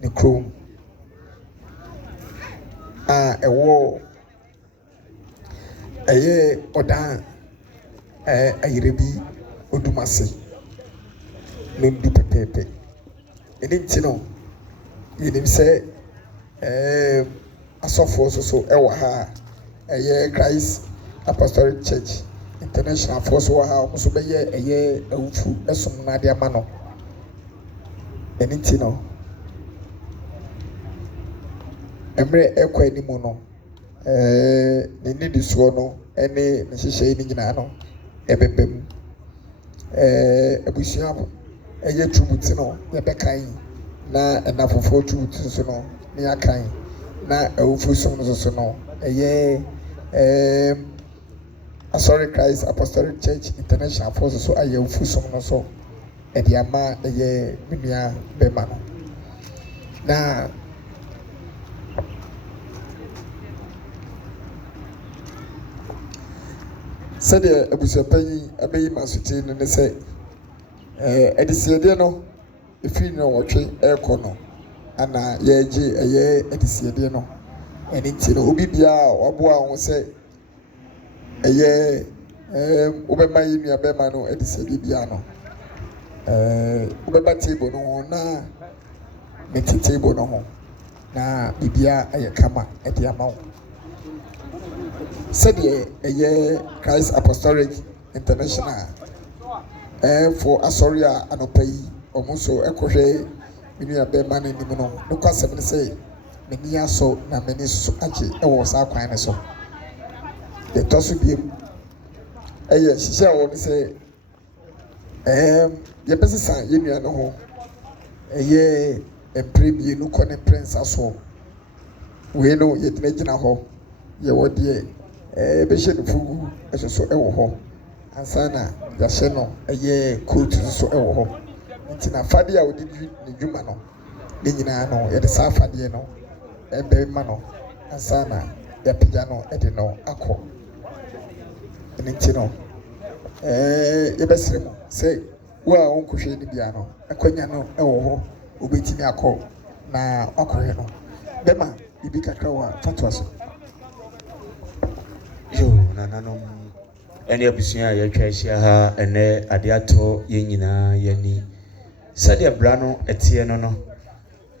ne krom ewo oda ayirebi odumase nendu pepepe enti no yenim se asofo so ewo ha Christ Apostolic Church International force wa ha so be awufu esom na de ama no enti no emre ekwa animu no ne nidi so no ene ne hyehyɛ ni nyina no ebebem abusua tributi no yebekan na enafofo tributi so no ne yakan na awufu som no so no sorry Christ Apostolic Church International force so awufu som no so ediama minua bema no na said abusuapanyi abeyi masuti no ne say edisiede no efi no wotwe ekono ana yeje edisiede no eni ti no obi bia waboa ho say obema yi nua bema no edisiede bia no obeba table no na meti table no ho na bibia kama edi amawo said Christ Apostolic International for Asoria anopai omuso ekohwe minua bema na nim no no kwasem ne say meni aso na meni so age ewo sa kwan ne so the tosu biem hihia wo ne say ye pesesa ye nua no ho empremie no kone prince aso we no ye tenagina ho ye wode be hye no fugu eso ewo ho ansana ya hye no coat so ewo ho ntina fade a wodi ni dwuma no ne nyina no ye de sa fade no ebe ma no ansana ya pija no de no akọ ntino ye besire mo say wo a onkohwe ni bia no akwanya no ewo ho obetimi akọ na akọhe no bema ibi kakra wa fatwa so nananom ene abusua ya twa ahia ha ene ade ato ye nyina yani sade bra no etie no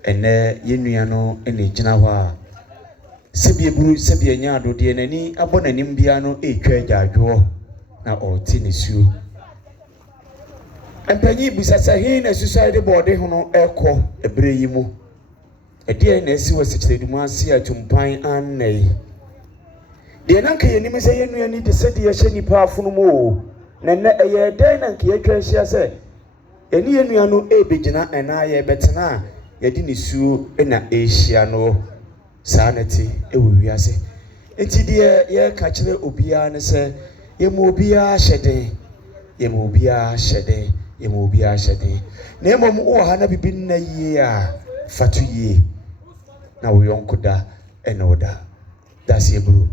ene ye nua no ene gina ho a sebie buru sebie nya adode nani abọ nanim bia no etwa adwadwo na oti ne suo empanyi busasa hin na suicide board ho no ekọ ebre yi mu ede na esi wasikiredumu ase atumpan annai de nanka yenim se yenua ni de sedi ye hye nipa afunu mo na na eye den nanka ye twa hia se eni yenua no ebegina ena ye betena ye di ne suo na ehia no sanati ewo wiase enti de ye ka kire obia ne se ye mo obia hyeden ye mo obia hyeden ye mo obia hyeden na emom wo ha na bibi na yie a fatu yie na wo yonkoda ena oda that's ye bro.